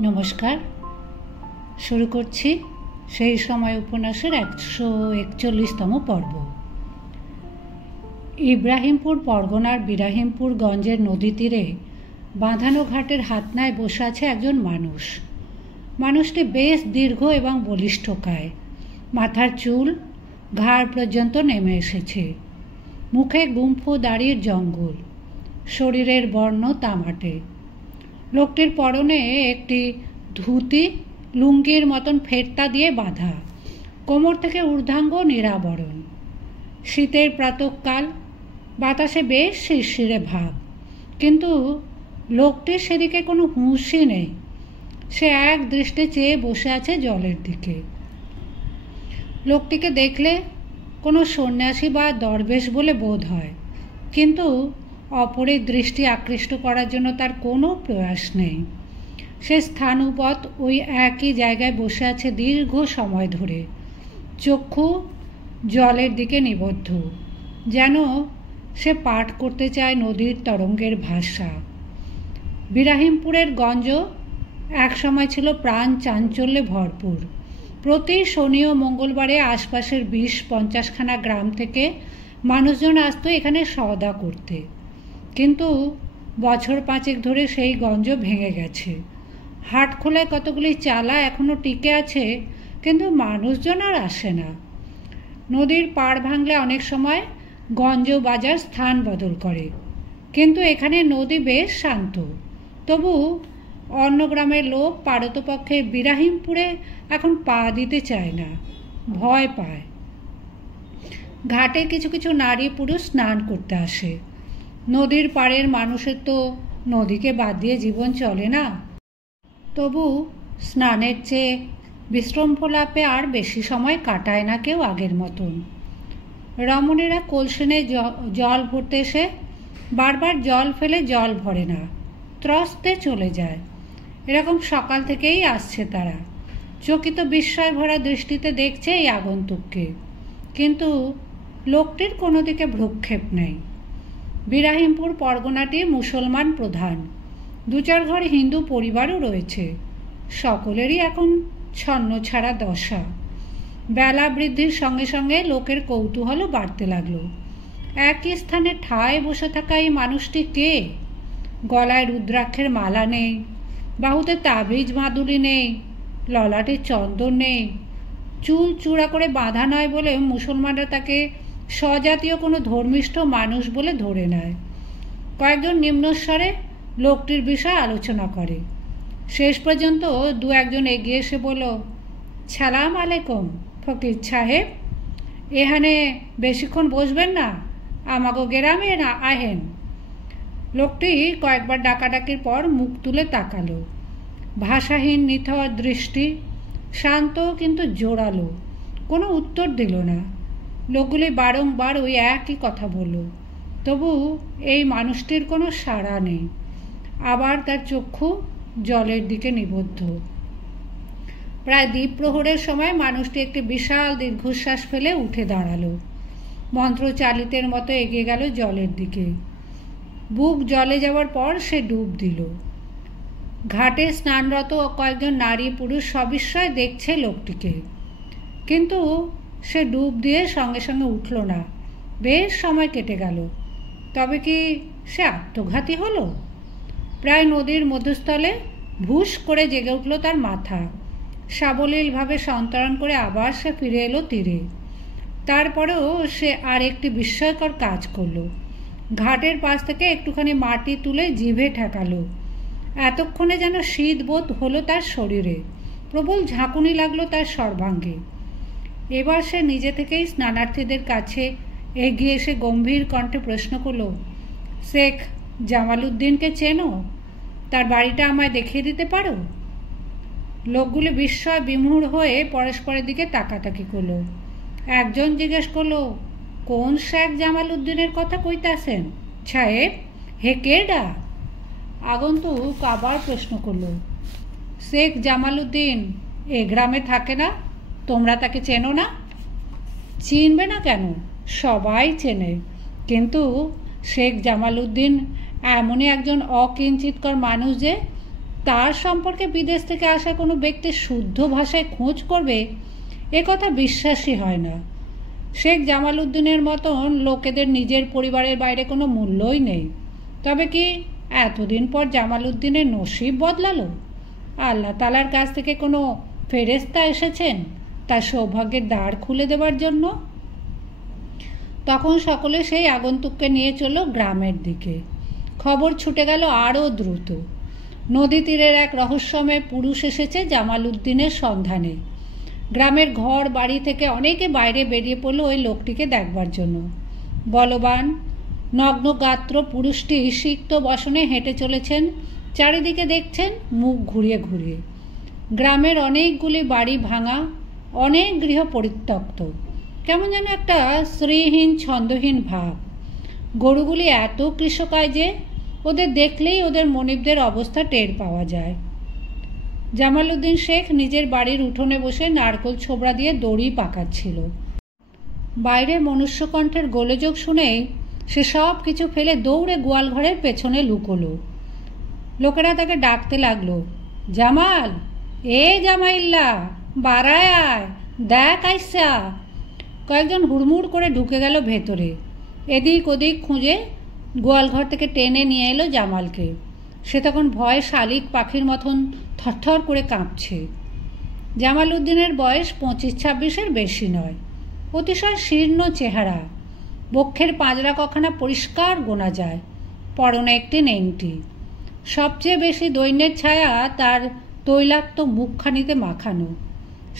নমস্কার, শুরু করছি সেই সময় উপন্যাসের 141তম পর্ব। ইব্রাহিমপুর পরগনার বিরাহিমপুর গঞ্জের নদী তীরে বাঁধানো ঘাটের হাতনায় বসে আছে একজন মানুষ। মানুষটি বেশ দীর্ঘ এবং বলিষ্ঠকায়, মাথার চুল ঘাড় পর্যন্ত নেমে এসেছে, মুখে গুম্ফ দাড়ির জঙ্গল, শরীরের বর্ণ তামাটে। লোকটির পরনে একটি ধুতি লুঙ্গির মতন ফেরতা দিয়ে বাঁধা, কোমর থেকে ঊর্ধ্বাঙ্গ নিরাবরণ। শীতের প্রাতঃকাল, বাতাসে বেশ শিরশিরে ভাব, কিন্তু লোকটির সেদিকে কোনো হুঁশই নেই। সে এক দৃষ্টে চেয়ে বসে আছে জলের দিকে। লোকটিকে দেখলে কোনো সন্ন্যাসী বা দরবেশ বলে বোধ হয়, কিন্তু অপরের দৃষ্টি আকৃষ্ট করার জন্য তার কোনো প্রয়াস নেই। সে স্থানুপত ওই একই জায়গায় বসে আছে দীর্ঘ সময় ধরে, চক্ষু জলের দিকে নিবদ্ধ, যেন সে পাঠ করতে চায় নদীর তরঙ্গের ভাষা। বিরাহিমপুরের গঞ্জ এক সময় ছিল প্রাণ চাঞ্চল্যে ভরপুর। প্রতি শনি ও মঙ্গলবারে আশপাশের 20-50খানা গ্রাম থেকে মানুষজন আসতো এখানে সওদা করতে, কিন্তু বছর 5 ধরে সেই গঞ্জ ভেঙে গেছে। হাটখোলায় কতগুলি চালা এখনও টিকে আছে, কিন্তু মানুষজন আর আসে না। নদীর পাড় ভাঙলে অনেক সময় গঞ্জ বাজার স্থান বদল করে, কিন্তু এখানে নদী বেশ শান্ত। তবু অন্য গ্রামের লোক পারতপক্ষে বিরাহিমপুরে এখন পা দিতে চায় না, ভয় পায়। ঘাটে কিছু কিছু নারী পুরুষ স্নান করতে আসে। নদীর পাড়ের মানুষের তো নদীকে বাদ দিয়ে জীবন চলে না, তবু স্নানের চেয়ে বিশৃঙ্খলাপে আর বেশি সময় কাটায় না কেউ আগের মতন। রমণীরা কলসিনে জল ভরতে এসে বারবার জল ফেলে জল ভরে না, ত্রস্তে চলে যায়। এরকম সকাল থেকেই আসছে তারা। চকিত বিস্ময় ভরা দৃষ্টিতে দেখছে এই আগন্তুককে, কিন্তু লোকটির কোনো দিকে ভ্রুক্ষেপ নেই। বিরাহিমপুর পরগনাটি মুসলমান প্রধান, 2-4 ঘর হিন্দু পরিবারও রয়েছে। সকলেরই এখন ছন্ন ছাড়া দশা। বেলা বৃদ্ধির সঙ্গে সঙ্গে লোকের কৌতূহলও বাড়তে লাগলো। একই স্থানে ঠায় বসে থাকা এই মানুষটি কে? গলায় রুদ্রাক্ষের মালা নেই, বাহুতে তাবিজ মাদুলি নেই, ললাটে চন্দন নেই। চুল চূড়া করে বাঁধা নয় বলে মুসলমানরা তাকে স্বজাতীয় কোনো ধর্মিষ্ঠ মানুষ বলে ধরে নেয়। কয়েকজন নিম্নস্বরে লোকটির বিষয়ে আলোচনা করে। শেষ পর্যন্ত 2-1জন এগিয়ে এসে বলল, সালাম আলাইকুম ফকির সাহেব, এখানে বেশিক্ষণ বসবেন না, আমাগো গ্রামে না আহেন। লোকটি কয়েকবার ডাকাডাকির পর মুখ তুলে তাকালো। ভাষাহীন নিথর দৃষ্টি, শান্ত কিন্তু জোরালো, কোনো উত্তর দিল না। লোকগুলি বারংবার ওই একই কথা বলল, তবু এই মানুষটির কোনো সাড়া নেই। আবার তার চক্ষু জলের দিকে নিবদ্ধ। প্রায় দ্বীপ্রহরের সময় মানুষটি একটি বিশাল দীর্ঘশ্বাস ফেলে উঠে দাঁড়ালো। মন্ত্রচালিতের মতো এগিয়ে গেল জলের দিকে। বুক জলে যাওয়ার পর সে ডুব দিল। ঘাটে স্নানরত কয়েকজন নারী পুরুষ সবিস্ময়ে দেখছে লোকটিকে, কিন্তু সে ডুব দিয়ে সঙ্গে সঙ্গে উঠল না। বেশ সময় কেটে গেল। তবে কি সে আত্মঘাতী হলো? প্রায় নদীর মধ্যস্থলে ভুস করে জেগে উঠল তার মাথা। সাবলীলভাবে সন্তরণ করে আবার সে ফিরে এলো তীরে। তারপরেও সে আর একটি বিস্ময়কর কাজ করল। ঘাটের পাশ থেকে একটুখানি মাটি তুলে জিভে ঠেকালো। এতক্ষণে যেন শীত বোধ হলো তার শরীরে, প্রবল ঝাঁকুনি লাগলো তার সর্বাঙ্গে। এবার সে নিজে থেকেই স্নানার্থীদের কাছে এগিয়ে এসে গম্ভীর কণ্ঠে প্রশ্ন করল, শেখ জামালউদ্দিনকে চেনো? তার বাড়িটা আমায় দেখিয়ে দিতে পারো? লোকগুলি বিস্ময় বিমূঢ় হয়ে পরস্পরের দিকে তাকাতাকি করলো। একজন জিজ্ঞেস করলো, কোন শেখ জামালউদ্দিনের কথা কইতাছেন সাহেব? হে কেডা? আগন্তুক আবার প্রশ্ন করল, শেখ জামালউদ্দিন এ গ্রামে থাকে না? তোমরা তাকে চেনো না? চিনবে না কেন, সবাই চেনে, কিন্তু শেখ জামালউদ্দিন এমনই একজন অকিঞ্চিতকর মানুষ যে তার সম্পর্কে বিদেশ থেকে আসা কোনো ব্যক্তি শুদ্ধ ভাষায় খোঁজ করবে এ কথা বিশ্বাসই হয় না। শেখ জামাল উদ্দিনের মতন লোকেদের নিজের পরিবারের বাইরে কোনো মূল্যই নেই। তবে কি এতদিন পর জামাল উদ্দিনের নসিব বদলালো? আল্লাহ তালার কাছ থেকে কোনো ফেরেশতা এসেছেন তার সৌভাগ্যের দ্বার খুলে দেবার জন্য? তখন সকলে সেই আগন্তুককে নিয়ে চলল গ্রামের দিকে। খবর ছুটে গেল আরও দ্রুত। নদী তীরের এক রহস্যময় পুরুষ এসেছে জামাল উদ্দিনের সন্ধানে। গ্রামের ঘর বাড়ি থেকে অনেকে বাইরে বেরিয়ে পড়ল ওই লোকটিকে দেখবার জন্য। বলবান নগ্ন গাত্র পুরুষটি সিক্ত বসনে হেঁটে চলেছেন, চারিদিকে দেখছেন মুখ ঘুরিয়ে ঘুরিয়ে। গ্রামের অনেকগুলি বাড়ি ভাঙা, অনেক গৃহ পরিত্যক্ত, কেমন যেন একটা শ্রীহীন ছন্দহীন ভাব। গরুগুলি এত কৃষকায় যে ওদের দেখলেই ওদের মনিবদের অবস্থা টের পাওয়া যায়। জামাল উদ্দিন শেখ নিজের বাড়ির উঠোনে বসে নারকোল ছোবড়া দিয়ে দড়ি পাকাচ্ছিল। বাইরে মনুষ্যকণ্ঠের গোলযোগ শুনেই সে সব কিছু ফেলে দৌড়ে গোয়াল ঘরের পেছনে লুকোলো। লোকেরা তাকে ডাকতে লাগলো, জামাল, এ জামাইল্লা, বাড়ায় আয়, দেখ আইসা। কয়েকজন হুড়মুড় করে ঢুকে গেল ভেতরে। এদিক ওদিক খুঁজে গোয়ালঘর থেকে টেনে নিয়ে এলো জামালকে। সে তখন ভয়ে শালিক পাখির মতন থরথর করে কাঁপছে। জামাল উদ্দিনের বয়স 25-26-এর বেশি নয়। অতিশয় শীর্ণ চেহারা, বক্ষের পাঁজরা কখানা পরিষ্কার গোনা যায়, পরনে একটি নেংটি। সবচেয়ে বেশি দৈন্যের ছায়া তার তৈলাক্ত মুখখানিতে মাখানো।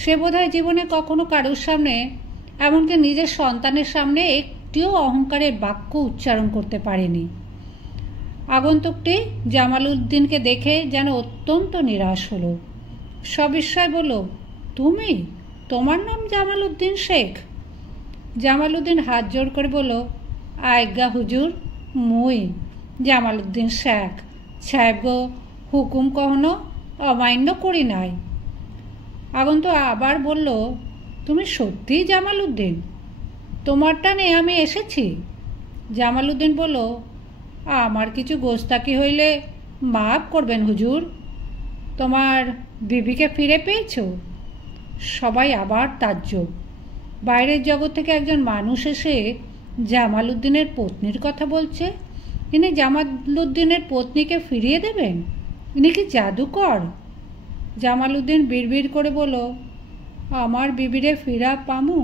সে বোধহয় জীবনে কখনো কারোর সামনে, এমনকি নিজের সন্তানের সামনে একটিও অহংকারের বাক্য উচ্চারণ করতে পারেনি। আগন্তুকটি জামাল উদ্দিনকে দেখে যেন অত্যন্ত নিরাশ হলো। সবিস্ময় বলল, তুমি? তোমার নাম জামাল উদ্দিন শেখ? জামাল উদ্দিন হাত জোড় করে বলল, আজ্ঞা হুজুর, মুই জামাল উদ্দিন শেখ সাহেব গো, হুকুম কখনো অমান্য করি নাই। আগন্তুক আবার বলল, তুমি সত্যিই জামাল উদ্দিন? তোমার টানে আমি এসেছি। জামাল উদ্দিন বলল, আমার কিছু গোস্তাকি হইলে মাফ করবেন হুজুর। তোমার বিবিকে ফিরে পেয়েছ? সবাই আবার তাজ্জব। বাইরের জগৎ থেকে একজন মানুষ এসে জামাল উদ্দিনের পত্নীর কথা বলছে। ইনি জামাল উদ্দিনের পত্নীকে ফিরিয়ে দেবেন? ইনি কি জাদুকর? জামাল উদ্দিন বিড়বিড় করে বলল, আমার বিবিরে ফিরা পামু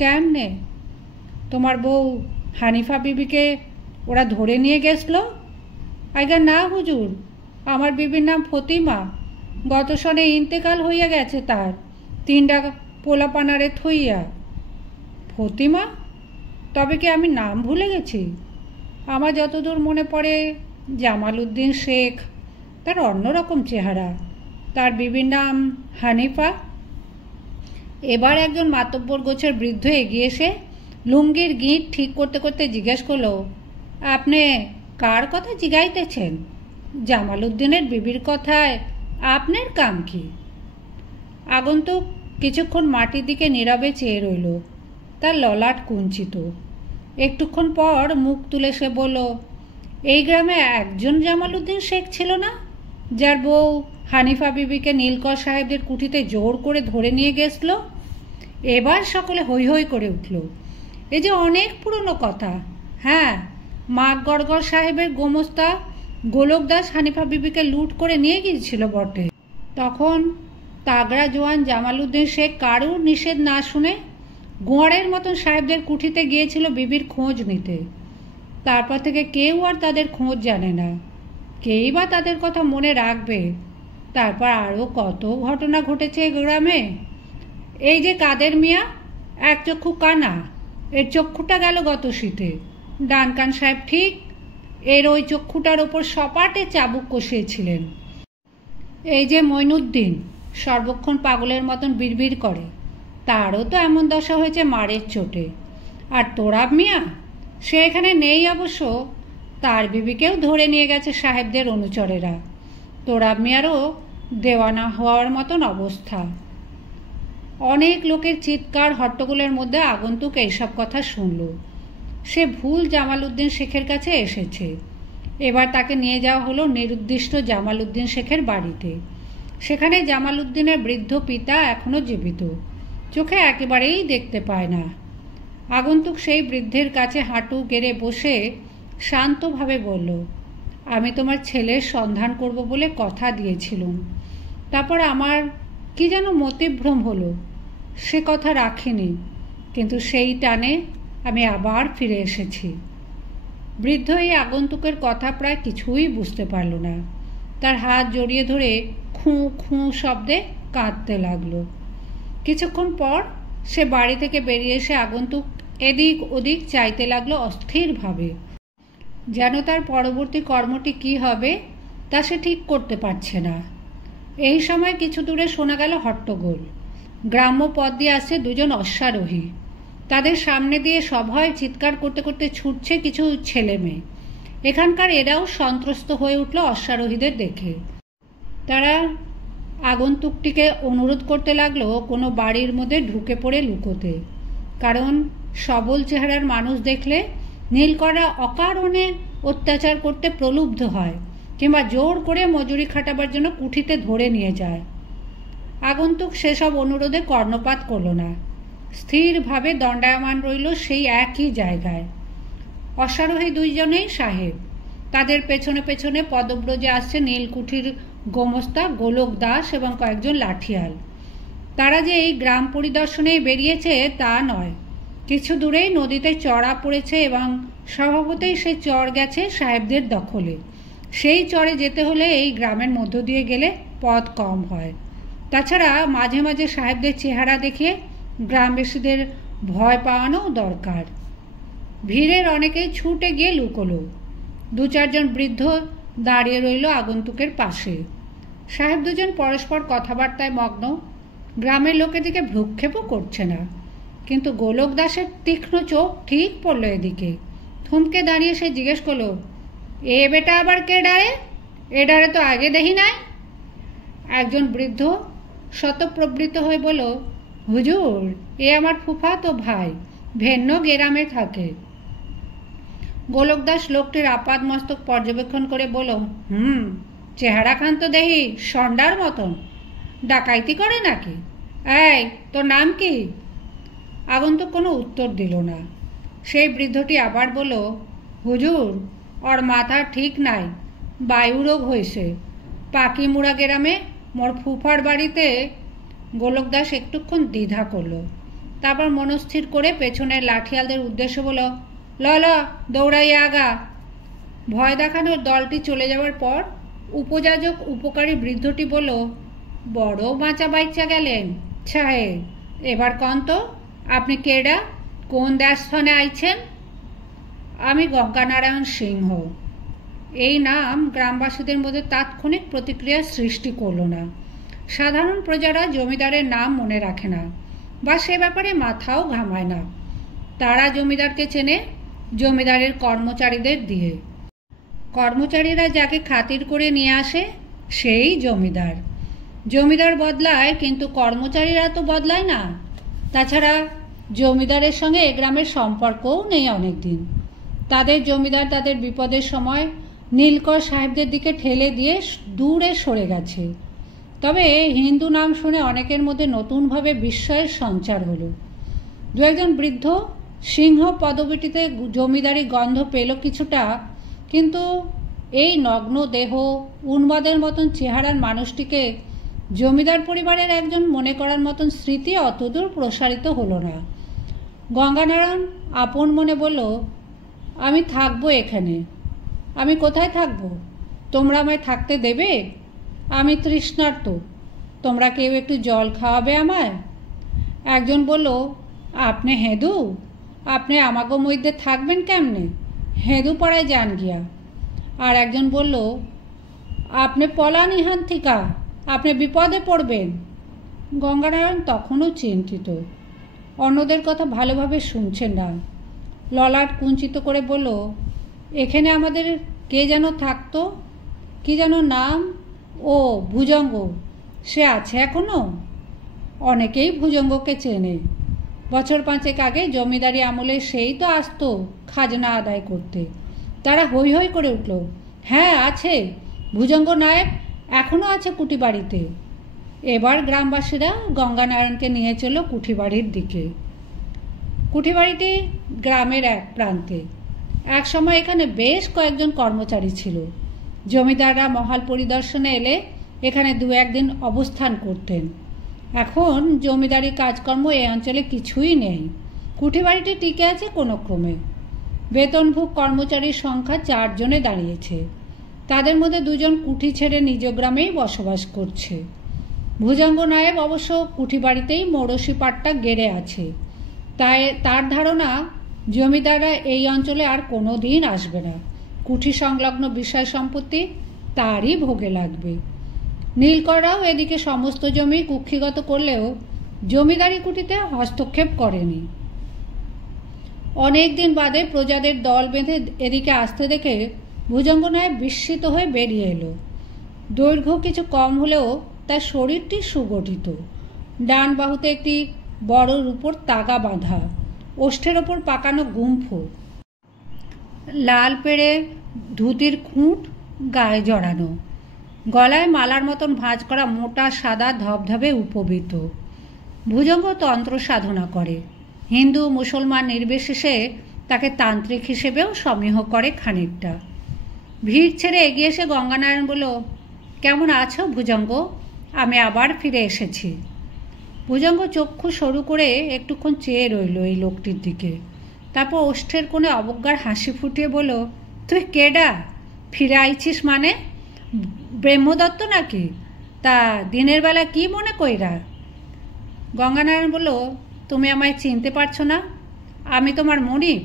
কেমনে? তোমার বউ হানিফা বিবিকে ওরা ধরে নিয়ে গেছিল? আজ্ঞা না হুজুর, আমার বিবির নাম ফতিমা। গত সনে ইন্তেকাল হইয়া গেছে তার, 3টা পোলাপানারে থইয়া। ফতিমা? তবে কি আমি নাম ভুলে গেছি? আমার যতদূর মনে পড়ে জামাল উদ্দিন শেখ, তার অন্যরকম চেহারা। তার বিবির নাম হানিফা। এবার একজন মাতব্বর গোছের বৃদ্ধ এগিয়ে এসে লুঙ্গির গিঁট ঠিক করতে করতে জিজ্ঞেস করল, আপনি কার কথা জিগাইতেছেন? জামাল উদ্দিনের বিবির কথায় আপনার কাম কি? আগন্তুক কিছুক্ষণ মাটির দিকে নীরবে চেয়ে রইল, তার ললাট কুঞ্চিত। একটুক্ষণ পর মুখ তুলে সে বলল, এই গ্রামে একজন জামাল উদ্দিন শেখ ছিল না, যার বউ হানিফা বিবিকে নীলকর সাহেবদের কুঠিতে জোর করে ধরে নিয়ে গেছিল? এবার সকলে হৈ হৈ করে উঠল। এ যে অনেক পুরনো কথা। হ্যাঁ, মাকগড়গড় সাহেবের গোমস্তা গোলক দাস হানিফা বিবিকে লুট করে নিয়ে গিয়েছিল বটে। তখন তাগড়া জোয়ান জামাল উদ্দিন শেখ কারুর নিষেধ না শুনে গোয়ারের মতন সাহেবদের কুঠিতে গিয়েছিল বিবির খোঁজ নিতে। তারপর থেকে কেউ আর তাদের খোঁজ জানে না, কেই বা তাদের কথা মনে রাখবে। তারপর আরও কত ঘটনা ঘটেছে গ্রামে। এই যে কাদের মিয়া, এক চক্ষু কানা, এর চক্ষুটা গেল গত শীতে। ডানকান সাহেব ঠিক এর ওই চক্ষুটার ওপর সপাটে চাবুক কষিয়েছিলেন। এই যে মইনুদ্দিন, সর্বক্ষণ পাগলের মতন বিড়বিড় করে, তারও তো এমন দশা হয়েছে মারের চোটে। আর তোরাব মিয়া, সে এখানে নেই অবশ্য, তার বিবিকেও ধরে নিয়ে গেছে সাহেবদের অনুচরেরা। তোরাব মিয়ারও দেওয়ানা হওয়ার মতন অবস্থা। অনেক লোকের চিৎকার হট্টগোলের মধ্যে আগন্তুক এইসব কথা শুনল। সে ভুল জামাল উদ্দিন শেখের কাছে এসেছে। এবার তাকে নিয়ে যাওয়া হলো নিরুদ্দিষ্ট জামাল উদ্দিন শেখের বাড়িতে। সেখানে জামাল উদ্দিনের বৃদ্ধ পিতা এখনও জীবিত, চোখে একেবারেই দেখতে পায় না। আগন্তুক সেই বৃদ্ধের কাছে হাঁটু গেড়ে বসে শান্তভাবে বলল, আমি তোমার ছেলের সন্ধান করব বলে কথা দিয়েছিলুম, তারপর আমার কি যেন মতিভ্রম হলো, সে কথা রাখিনি, কিন্তু সেই টানে আমি আবার ফিরে এসেছি। বৃদ্ধ এই আগন্তুকের কথা প্রায় কিছুই বুঝতে পারল না। তার হাত জড়িয়ে ধরে খুঁ খুঁ শব্দে কাঁদতে লাগলো। কিছুক্ষণ পর সে বাড়ি থেকে বেরিয়ে এসে আগন্তুক এদিক ওদিক চাইতে লাগলো অস্থিরভাবে, যেন তার পরবর্তী কর্মটি কি হবে তা সে ঠিক করতে পারছে না। এই সময় কিছু দূরে শোনা গেল হট্টগোল। গ্রাম্য পথ দিয়ে আসছে দুজন অশ্বারোহী। তাদের সামনে দিয়ে সভয় চিৎকার করতে করতে ছুটছে কিছু ছেলে মেয়ে। এখানকার এরাও সন্ত্রস্ত হয়ে উঠল অশ্বারোহীদের দেখে। তারা আগন্তুকটিকে অনুরোধ করতে লাগলো কোনো বাড়ির মধ্যে ঢুকে পড়ে লুকোতে, কারণ সবল চেহারার মানুষ দেখলে নীলকররা অকারণে অত্যাচার করতে প্রলুব্ধ হয় কিংবা জোর করে মজুরি খাটাবার জন্য কুঠিতে ধরে নিয়ে যায়। আগন্তুক সেসব অনুরোধে কর্ণপাত করল না, স্থিরভাবে দণ্ডায়মান রইল সেই একই জায়গায়। অশ্বারোহী দুইজনেই সাহেব। তাদের পেছনে পেছনে পদব্রজে আসছে নীলকুঠির গোমস্তা গোলক দাস এবং কয়েকজন লাঠিয়াল। তারা যে এই গ্রাম পরিদর্শনেই বেরিয়েছে তা নয়, কিছু দূরেই নদীতে চড়া পড়েছে এবং স্বভাবতই সে চর গেছে সাহেবদের দখলে। সেই চরে যেতে হলে এই গ্রামের মধ্য দিয়ে গেলে পথ কম হয়। তাছাড়া মাঝে মাঝে সাহেবদের চেহারা দেখে গ্রামবাসীদের ভয় পাওয়ানো দরকার। ভিড়ের অনেকেই ছুটে গিয়ে লুকোলো। দু চারজন বৃদ্ধ দাঁড়িয়ে রইল আগন্তুকের পাশে। সাহেব দুজন পরস্পর কথাবার্তায় মগ্ন, গ্রামের লোকের দিকে ভ্রুক্ষেপও করছে না। কিন্তু গোলক দাসের তীক্ষ্ণ চোখ ঠিক পড়ল এদিকে। থমকে দাঁড়িয়ে সে জিজ্ঞেস করলো, এ বেটা আবার কে ডারে? এ ডারে তো আগে দেখি নাই। একজন বৃদ্ধ শতপ্রবৃত্ত হয়ে বলল, হুজুর, এ আমার ফুফাতো ভাই, ভিন্ন গ্রামে থাকে। গোলক দাস লোকটির আপাদ মস্তক পর্যবেক্ষণ করে বলল, চেহারা খান তো দেখি ষণ্ডার মতন, ডাকাইতি করে নাকি? এই, তোর নাম কি? আগন্তুক কোনো উত্তর দিল না। সেই বৃদ্ধটি আবার বলল, হুজুর, ওর মাথা ঠিক নাই, বায়ুরোগ হয়েছে, পাকিমুড়া গ্রামে মোর ফুফার বাড়িতে। গোলক দাস একটুক্ষণ দ্বিধা করল, তারপর মনস্থির করে পেছনের লাঠিয়ালদের উদ্দেশ্য বলল, ল ল দৌড়াইয়া আগা। ভয় দেখানোর দলটি চলে যাওয়ার পর উপযাজক উপকারী বৃদ্ধটি বলল, বড় বাঁচা বাইচা গেলেন সাহেব। এবার কন তো, আপনি কেডা, কোন দেশস্থানে আইছেন? আমি গঙ্গানারায়ণ সিংহ। এই নাম গ্রামবাসীদের মধ্যে তাৎক্ষণিক প্রতিক্রিয়ার সৃষ্টি করল না। সাধারণ প্রজারা জমিদারের নাম মনে রাখে না বা সে ব্যাপারে মাথাও ঘামায় না। তারা জমিদারকে চেনে জমিদারের কর্মচারীদের দিয়ে। কর্মচারীরা যাকে খাতির করে নিয়ে আসে সেই জমিদার। জমিদার বদলায়, কিন্তু কর্মচারীরা তো বদলায় না। তাছাড়া জমিদারের সঙ্গে এ গ্রামের সম্পর্কও নেই অনেক দিন। তাদের জমিদার তাদের বিপদের সময় নীলকর সাহেবদের দিকে ঠেলে দিয়ে দূরে সরে গেছে। তবে হিন্দু নাম শুনে অনেকের মধ্যে নতুনভাবে বিস্ময়ের সঞ্চার হলো। দু একজন বৃদ্ধ সিংহ পদবীটিতে জমিদারি গন্ধ পেল কিছুটা, কিন্তু এই নগ্ন দেহ, উন্মাদের মতন চেহারার মানুষটিকে জমিদার পরিবারের একজন মনে করার মতন স্মৃতি অতদূর প্রসারিত হলো না। গঙ্গানারায়ণ আপন মনে বলল, আমি থাকবো এখানে। আমি কোথায় থাকবো? তোমরা আমায় থাকতে দেবে? আমি তৃষ্ণার্ত, তোমরা কেউ একটু জল খাওয়াবে আমায়? একজন বলল, আপনি হেঁদু, আপনি আমাগো মধ্যে থাকবেন কেমনে? হেঁদু পাড়ায় যান গিয়া। আর একজন বলল, আপনি পলান ইহান থিকা, আপনি বিপদে পড়বেন। গঙ্গানারায়ণ তখনও চিন্তিত, অন্যদের কথা ভালোভাবে শুনছেন না। ললাট কুঞ্চিত করে বলল, এখানে আমাদের কে যেন থাকতো, কি যেন নাম? ও ভুজঙ্গ, সে আছে এখনো? অনেকেই ভুজঙ্গকে চেনে। বছর 5 আগে জমিদারি আমলে সেই তো আসতো খাজনা আদায় করতে। তারা হৈ হৈ করে উঠল, হ্যাঁ আছে, ভুজঙ্গ নায়েব এখনও আছে কুঠি বাড়িতে। এবার গ্রামবাসীরা গঙ্গানারায়ণকে নিয়ে চলল কুঠি বাড়ির দিকে। কুঠি বাড়িটি গ্রামের এক প্রান্তে। এক সময় এখানে বেশ কয়েকজন কর্মচারী ছিল। জমিদাররা মহাল পরিদর্শনে এলে এখানে দু একদিন অবস্থান করতেন। এখন জমিদারি কাজকর্ম এই অঞ্চলে কিছুই নেই। কুঠি বাড়িটি টিকে আছে কোনো ক্রমে। বেতনভোগ কর্মচারীর সংখ্যা 4 জনে দাঁড়িয়েছে। তাদের মধ্যে 2 জন কুঠি ছেড়ে নিজ গ্রামেই বসবাস করছে। ভুজঙ্গ নায়েব অবশ্য কুঠি বাড়িতেই মৌরসি পাটটা গেড়ে আছে। তাই তার ধারণা জমিদাররা এই অঞ্চলে আর কোনো দিন আসবে না। কুঠি সংলগ্ন বিষয় সম্পত্তি তারই ভোগে লাগবে। নীলকররাও এদিকে সমস্ত জমি কুক্ষিগত করলেও জমিদারি কুঠিতে হস্তক্ষেপ করেনি। অনেক দিন বাদে প্রজাদের দল বেঁধে এদিকে আসতে দেখে ভুজঙ্গ নায়েব বিস্মিত হয়ে বেরিয়ে এলো। দৈর্ঘ্য কিছু কম হলেও তার শরীরটি সুগঠিত। ডান বাহুতে একটি বড় রূপোর তাগা বাঁধা, ওষ্ঠের ওপর পাকানো গুম্ফ, লাল পেড়ে ধুতির খুঁট গায়ে জড়ানো, গলায় মালার মতন ভাঁজ করা মোটা সাদা ধবধবে উপবীত। ভুজঙ্গ তন্ত্র সাধনা করে। হিন্দু মুসলমান নির্বিশেষে তাকে তান্ত্রিক হিসেবেও সমীহ করে খানিকটা। ভিড় ছেড়ে এগিয়ে এসে গঙ্গানারায়ণ বলল, কেমন আছো ভুজঙ্গ? আমি আবার ফিরে এসেছি। ভুজঙ্গ চক্ষু সরু করে একটুক্ষণ চেয়ে রইল এই লোকটির দিকে। তারপর ওষ্ঠের কোণে অবজ্ঞার হাসি ফুটিয়ে বলল, তুই কেডা? ফিরে আইছিস মানে? ব্রহ্মদত্ত নাকি? তা দিনের বেলা কি মনে কইরা? গঙ্গানারায়ণ বলল, তুমি আমায় চিনতে পারছো না? আমি তোমার মনিব।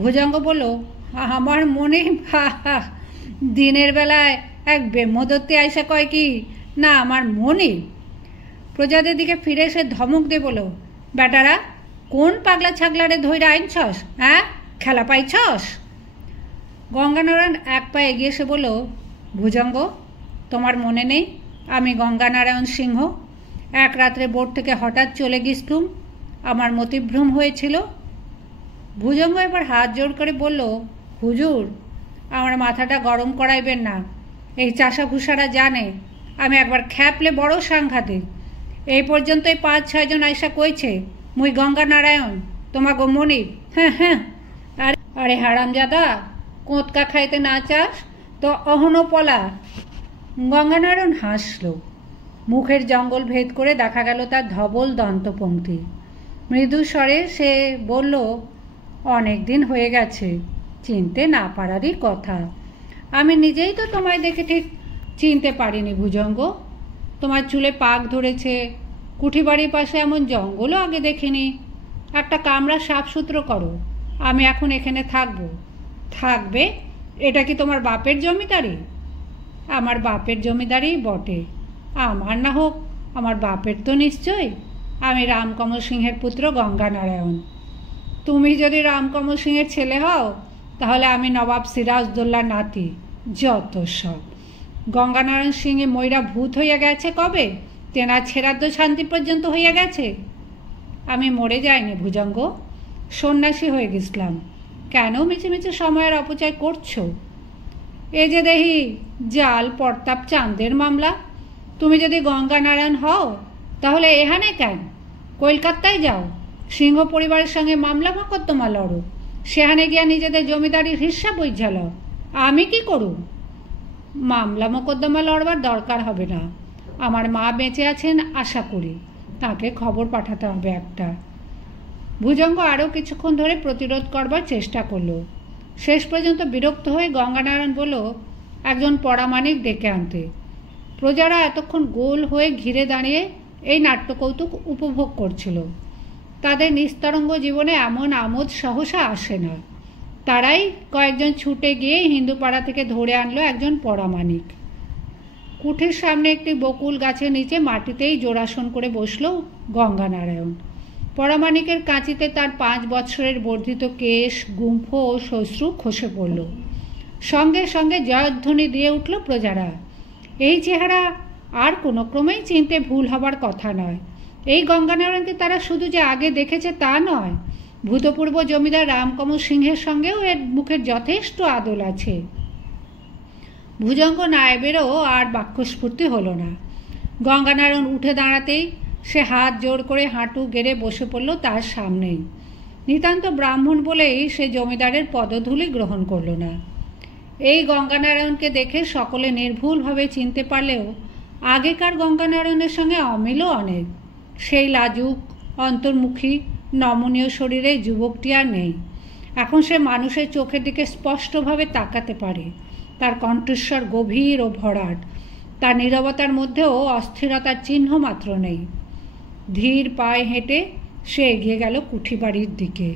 ভুজঙ্গ বলল, আমার মনিব? দিনের বেলায় এক ব্রহ্মদত্তে আইসা কয় কি না আমার মনিব? প্রজাদের দিকে ফিরে এসে ধমক দিয়ে বলল, বেটারা কোন পাগলা ছাগলারে ধইরা আইনছস? হ্যাঁ, খেলা পাইছস? গঙ্গানারায়ণ এক পা এগিয়ে এসে বলল, ভুজঙ্গ, তোমার মনে নেই আমি গঙ্গানারায়ণ সিংহ? এক রাত্রে বোট থেকে হঠাৎ চলে গেছলুম, আমার মতিভ্রম হয়েছিল। ভুজঙ্গ এবার হাত জোড় করে বলল, হুজুর, আমার মাথাটা গরম করাইবেন না। এই চাষা ভুষারা জানে আমি একবার খ্যাপলে বড় সাংঘাতিক। এই পর্যন্ত 5-6 জন আইসা কইছে মুই গঙ্গানারায়ণ তোমাগো মনিব। হ্যাঁ হ্যাঁ, আরে হারামজাদা, কোঁতকা খাইতে না চাস তো অহনো পলা। গঙ্গানারায়ণ হাসল। মুখের জঙ্গল ভেদ করে দেখা গেল তার ধবল দন্তপংক্তি। মৃদু স্বরে সে বলল, অনেক দিন হয়ে গেছে, চিনতে না পারারই কথা। আমি নিজেই তো তোমায় দেখে ঠিক চিনতে পারিনি ভুজঙ্গ। তোমার চুলে পাক ধরেছে, কুঠি বাড়ির পাশে এমন জঙ্গলও আগে দেখিনি। একটা কামরা সাফসুতরো করো, আমি এখন এখানে থাকবো। থাকবে? এটা কি তোমার বাপের জমিদারি? আমার বাপের জমিদারি বটে, আমার না হোক আমার বাপের তো নিশ্চয়। আমি রামকমল সিংহের পুত্র গঙ্গানারায়ণ। তুমি যদি রামকমল সিংহের ছেলে হও তাহলে আমি নবাব সিরাজদৌল্লার নাতি। যত সব। গঙ্গানারায়ণ সিংহে ময়রা ভূত হইয়া গেছে কবে, তেনার ছেড়াদ্দ শান্তি পর্যন্ত হইয়া গেছে। আমি মরে যাইনি ভুজঙ্গ, সন্ন্যাসী হয়ে গেছিলাম। কেন মিছে সময়ের অপচয় করছো? এ যে দেহি জাল প্রতাপ চাঁদের মামলা। তুমি যদি গঙ্গানারায়ণ হও তাহলে এখানে কেন? কলকাতায় যাও, সিংহ পরিবারের সঙ্গে মামলা মকদ্দমা লড়ো, সেখানে গিয়া নিজেদের জমিদারির হিস্সা বুঝাল। আমি কি করুম? মামলা মকদ্দমা লড়বার দরকার হবে না। আমার মা বেঁচে আছেন আশা করি, তাকে খবর পাঠাতে হবে একটা। ভুজঙ্গ আরও কিছুক্ষণ ধরে প্রতিরোধ করবার চেষ্টা করল। শেষ পর্যন্ত বিরক্ত হয়ে গঙ্গানারায়ণ বলল, একজন পরামানিক ডেকে আনতে। প্রজারা এতক্ষণ গোল হয়ে ঘিরে দাঁড়িয়ে এই নাট্যকৌতুক উপভোগ করছিল। তাদের নিস্তরঙ্গ জীবনে এমন আমোদ সহসা আসে না। তারাই কয়েকজন ছুটে গিয়ে হিন্দু পাড়া থেকে ধরে আনলো একজন পরামানিক। কুঠির সামনে একটি বকুল গাছের নিচে মাটিতেই জোড়াসন করে বসল গঙ্গানারায়ণ। পরামানিকের কাঁচিতে তার 5 বৎসরের বর্ধিত কেশ, গুম্ফ ও শ্বশ্রু খসে পড়ল। সঙ্গে সঙ্গে জয়ধ্বনি দিয়ে উঠল প্রজারা। এই চেহারা আর কোনো ক্রমেই চিনতে ভুল হবার কথা নয়। এই গঙ্গানারায়ণকে তারা শুধু যে আগে দেখেছে তা নয়, ভূতপূর্ব জমিদার রামকমল সিংহের সঙ্গেও এর মুখের যথেষ্ট আদল আছে। ভুজঙ্গ নায়েবেরও আর বাক্যস্ফূর্তি হলো না। গঙ্গানারায়ণ উঠে দাঁড়াতেই সে হাত জোড় করে হাঁটু গেড়ে বসে পড়ল তার সামনেই। নিতান্ত ব্রাহ্মণ বলেই সে জমিদারের পদধূলি গ্রহণ করল না। এই গঙ্গানারায়ণকে দেখে সকলে নির্ভুলভাবে চিনতে পারলেও আগেকার গঙ্গানারায়ণের সঙ্গে অমিলও অনেক। সেই লাজুক, অন্তর্মুখী, নমনীয় শরীরে যুবকটি আর নেই। এখন সে মানুষের চোখের দিকে স্পষ্টভাবে তাকাতে পারে। তার কণ্ঠস্বর গভীর ও ভরাট। তার নীরবতার মধ্যেও অস্থিরতার চিহ্ন মাত্র নেই। ধীর পায়ে হেঁটে সে এগিয়ে গেল কুঠিবাড়ির দিকে।